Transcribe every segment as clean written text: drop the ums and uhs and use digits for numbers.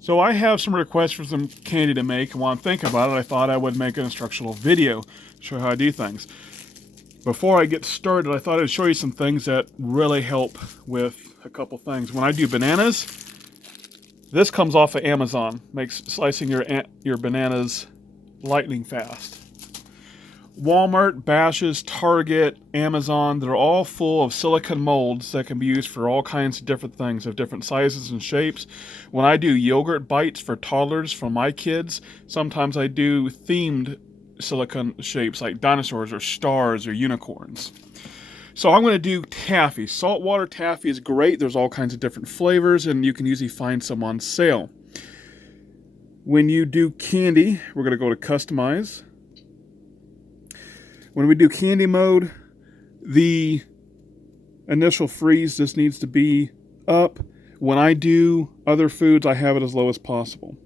So I have some requests for some candy to make, and while I'm thinking about it, I thought I would make an instructional video, show how I do things. Before I get started, I thought I'd show you some things that really help with a couple things. When I do bananas, this comes off of Amazon, makes slicing your bananas lightning fast. Walmart, Bashas', Target, Amazon, they're all full of silicone molds that can be used for all kinds of different things of different sizes and shapes. When I do yogurt bites for toddlers for my kids, sometimes I do themed silicone shapes like dinosaurs or stars or unicorns. So I'm going to do taffy. Saltwater taffy is great. There's all kinds of different flavors and you can usually find some on sale. When you do candy, we're going to go to customize. When we do candy mode, the initial freeze just needs to be up. When I do other foods, I have it as low as possible.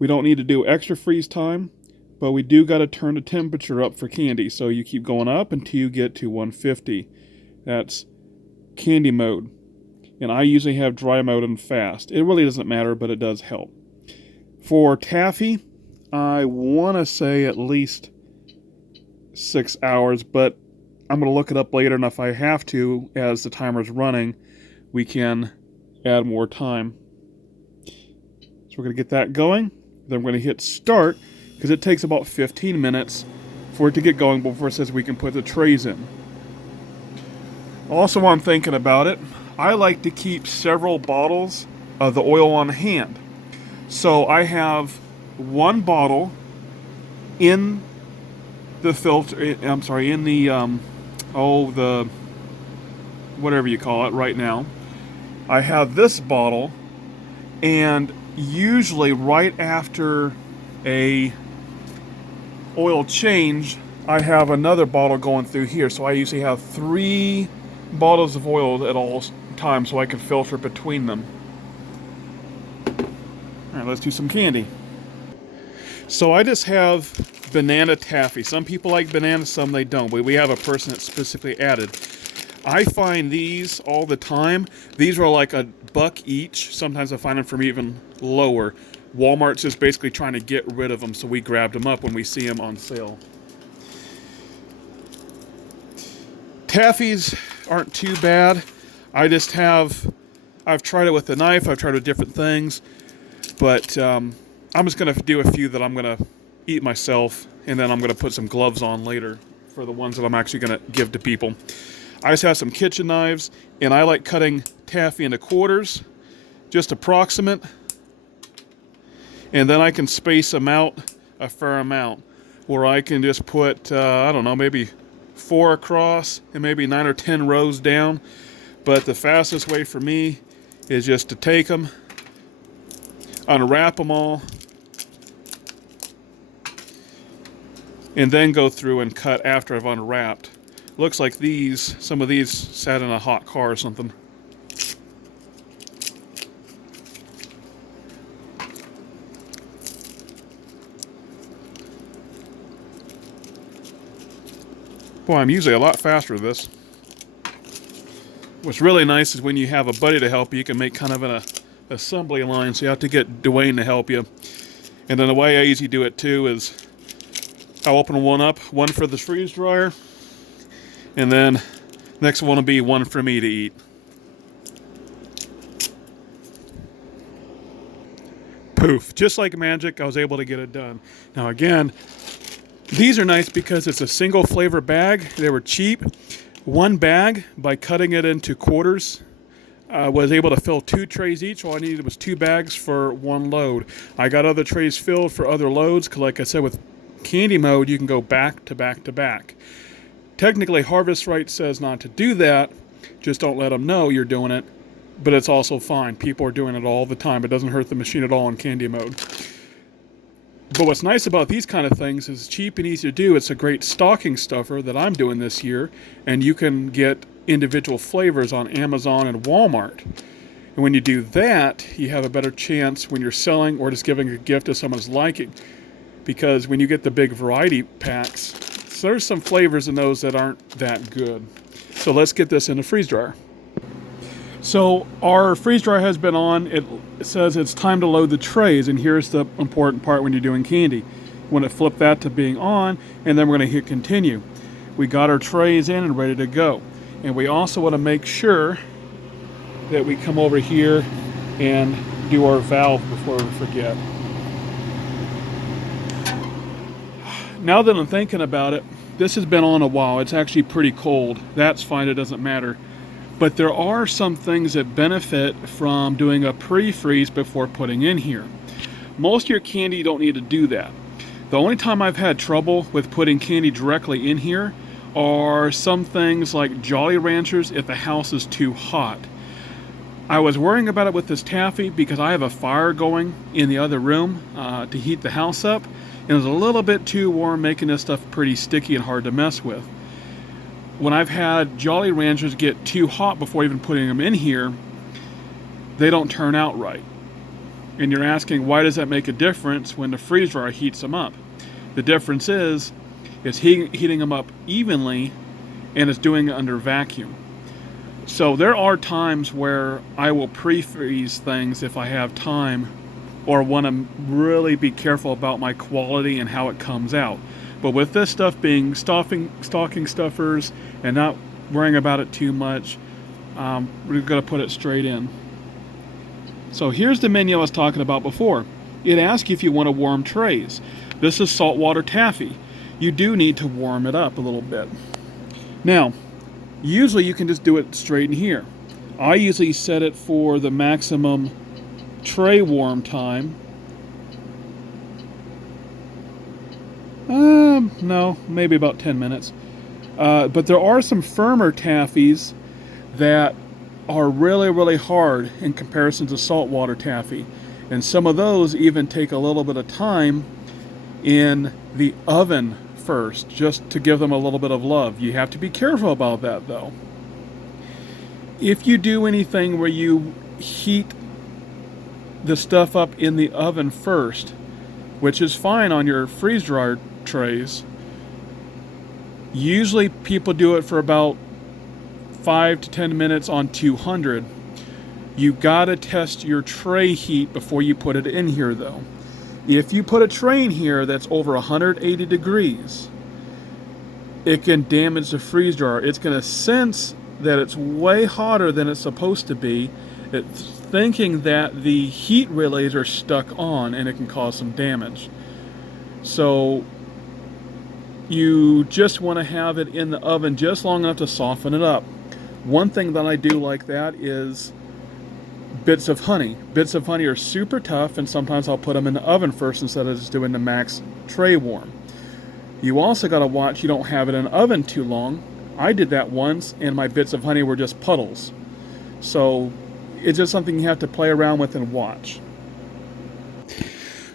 We don't need to do extra freeze time, but we do got to turn the temperature up for candy. So you keep going up until you get to 150. That's candy mode. And I usually have dry mode and fast. It really doesn't matter, but it does help. For taffy, I want to say at least 6 hours, but I'm going to look it up later, and if I have to, as the timer's running, we can add more time. So we're going to get that going. Then we're going to hit start, because it takes about 15 minutes for it to get going before it says we can put the trays in. Also, while I'm thinking about it, I like to keep several bottles of the oil on hand. So I have one bottle in the filter, in the, the whatever you call it right now. I have this bottle, and usually right after a oil change, I have another bottle going through here. So I usually have 3 bottles of oil at all times so I can filter between them. All right, let's do some candy. So I just have banana taffy. Some people like bananas, some they don't. But we have a person that specifically added. I find these all the time. These are like $1 each. Sometimes I find them from even lower. Walmart's just basically trying to get rid of them, so we grabbed them up when we see them on sale. Taffies aren't too bad. I've tried it with a knife. I've tried it with different things. But I'm just going to do a few that I'm going to eat myself, and then I'm going to put some gloves on later for the ones that I'm actually going to give to people. I just have some kitchen knives, and I like cutting taffy into quarters, just approximate, and then I can space them out a fair amount, where I can just put, maybe 4 across and maybe 9 or 10 rows down. But the fastest way for me is just to take them, unwrap them all, and then go through and cut after I've unwrapped. Looks like some of these sat in a hot car or something. Boy, I'm usually a lot faster with this. What's really nice is when you have a buddy to help you, you can make kind of an assembly line, so you have to get Dwayne to help you. And then the way I usually do it too is I'll open one up, one for the freeze dryer, and then next one will be one for me to eat. Poof, just like magic, I was able to get it done. Now again, these are nice because it's a single flavor bag. They were cheap. One bag, by cutting it into quarters, was able to fill 2 trays each. All I needed was 2 bags for 1 load. I got other trays filled for other loads, because like I said, with candy mode, you can go back to back to back. Technically, Harvest Right says not to do that. Just don't let them know you're doing it. But it's also fine. People are doing it all the time. It doesn't hurt the machine at all in candy mode. But what's nice about these kind of things is it's cheap and easy to do. It's a great stocking stuffer that I'm doing this year. And you can get individual flavors on Amazon and Walmart. And when you do that, you have a better chance when you're selling or just giving a gift to someone's liking. Because when you get the big variety packs, there's some flavors in those that aren't that good. So let's get this in the freeze dryer. So our freeze dryer has been on. It says it's time to load the trays, and here's the important part when you're doing candy. You want to flip that to being on, and then we're going to hit continue. We got our trays in and ready to go. And we also want to make sure that we come over here and do our valve before we forget. Now that I'm thinking about it, this has been on a while. It's actually pretty cold. That's fine, it doesn't matter. But there are some things that benefit from doing a pre-freeze before putting in here. Most of your candy don't need to do that. The only time I've had trouble with putting candy directly in here are some things like Jolly Ranchers if the house is too hot. I was worrying about it with this taffy because I have a fire going in the other room to heat the house up, and it was a little bit too warm, making this stuff pretty sticky and hard to mess with. When I've had Jolly Ranchers get too hot before even putting them in here, they don't turn out right. And you're asking, why does that make a difference when the freeze dryer heats them up? The difference is it's heating them up evenly, and it's doing it under vacuum. So there are times where I will pre-freeze things if I have time or want to really be careful about my quality and how it comes out. But with this stuff being stocking stuffers and not worrying about it too much, we're going to put it straight in. So here's the menu I was talking about before. It asks you if you want to warm trays. This is saltwater taffy. You do need to warm it up a little bit. Now, usually you can just do it straight in here. I usually set it for the maximum tray warm time. No, maybe about 10 minutes. But there are some firmer taffies that are really, really hard in comparison to saltwater taffy. And some of those even take a little bit of time in the oven first, just to give them a little bit of love. You have to be careful about that, though. If you do anything where you heat the stuff up in the oven first, which is fine on your freeze dryer trays, usually people do it for about 5 to 10 minutes on 200. You gotta test your tray heat before you put it in here, though. If you put a tray in here that's over 180 degrees, it can damage the freeze dryer. It's gonna sense that it's way hotter than it's supposed to be. It's thinking that the heat relays are stuck on, and it can cause some damage. So you just want to have it in the oven just long enough to soften it up. One thing that I do like that is bits of honey. Bits of honey are super tough, and sometimes I'll put them in the oven first instead of just doing the max tray warm. You also got to watch you don't have it in the oven too long. I did that once, and my bits of honey were just puddles. So it's just something you have to play around with and watch.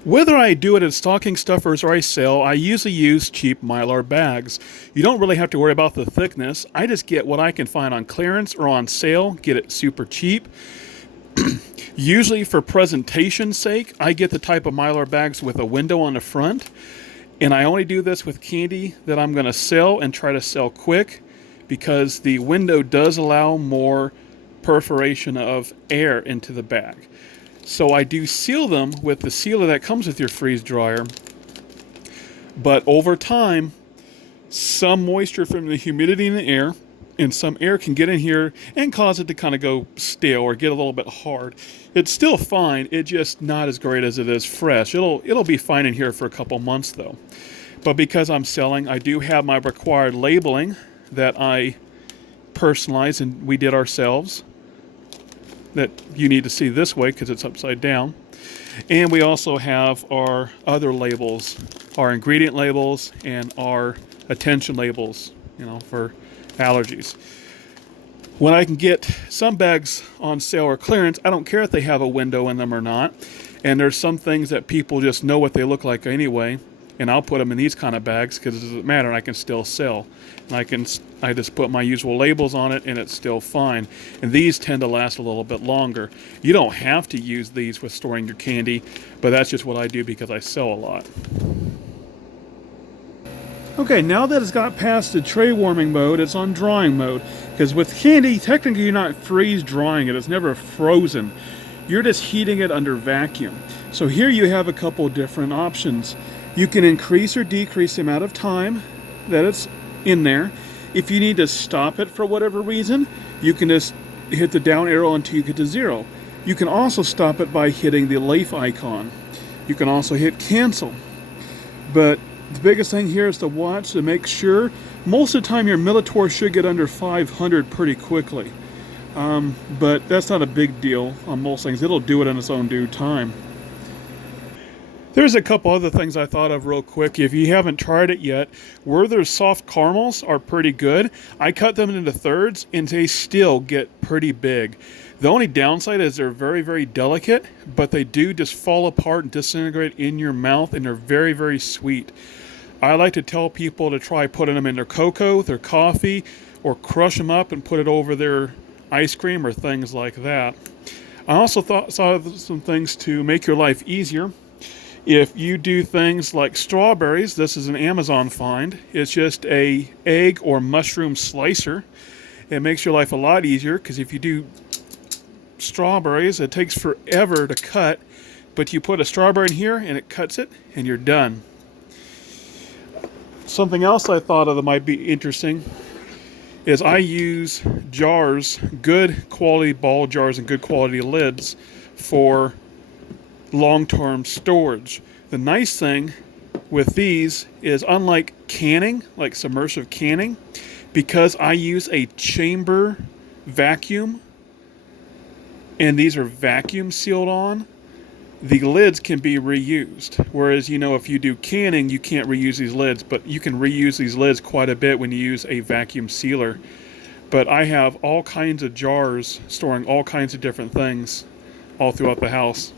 Whether I do it in stocking stuffers or I sell, I usually use cheap Mylar bags. You don't really have to worry about the thickness. I just get what I can find on clearance or on sale, get it super cheap. Usually for presentation's sake, I get the type of Mylar bags with a window on the front. And I only do this with candy that I'm going to sell and try to sell quick, because the window does allow more perforation of air into the bag. So I do seal them with the sealer that comes with your freeze dryer. But over time, some moisture from the humidity in the air and some air can get in here and cause it to kind of go stale or get a little bit hard. It's still fine, it's just not as great as it is fresh. It'll be fine in here for a couple months though. But because I'm selling, I do have my required labeling that I personalize and we did ourselves, that you need to see this way because it's upside down. And we also have our other labels, our ingredient labels and our attention labels, for allergies. When I can get some bags on sale or clearance, I don't care if they have a window in them or not. And there's some things that people just know what they look like anyway, and I'll put them in these kind of bags because it doesn't matter, and I can still sell. And I just put my usual labels on it, and it's still fine. And these tend to last a little bit longer. You don't have to use these with storing your candy, but that's just what I do because I sell a lot. Okay, now that it's got past the tray warming mode, it's on drying mode. Because with candy, technically you're not freeze drying it, it's never frozen. You're just heating it under vacuum. So here you have a couple different options. You can increase or decrease the amount of time that it's in there. If you need to stop it for whatever reason, you can just hit the down arrow until you get to 0. You can also stop it by hitting the lathe icon. You can also hit cancel. But the biggest thing here is to watch to make sure. Most of the time your Militor should get under 500 pretty quickly. But that's not a big deal on most things. It'll do it in its own due time. There's a couple other things I thought of real quick. If you haven't tried it yet, Werther's soft caramels are pretty good. I cut them into thirds and they still get pretty big. The only downside is they're very, very delicate, but they do just fall apart and disintegrate in your mouth, and they're very, very sweet. I like to tell people to try putting them in their cocoa, their coffee, or crush them up and put it over their ice cream or things like that. I also thought of some things to make your life easier. If you do things like strawberries, this is an Amazon find. It's just a egg or mushroom slicer. It makes your life a lot easier because if you do strawberries, it takes forever to cut, but you put a strawberry in here and it cuts it and you're done. Something else I thought of that might be interesting is I use jars, good quality ball jars and good quality lids for long-term storage. The nice thing with these is, unlike canning, like submersive canning, because I use a chamber vacuum and these are vacuum sealed on, the lids can be reused. Whereas, if you do canning, you can't reuse these lids, but you can reuse these lids quite a bit when you use a vacuum sealer. But I have all kinds of jars storing all kinds of different things all throughout the house.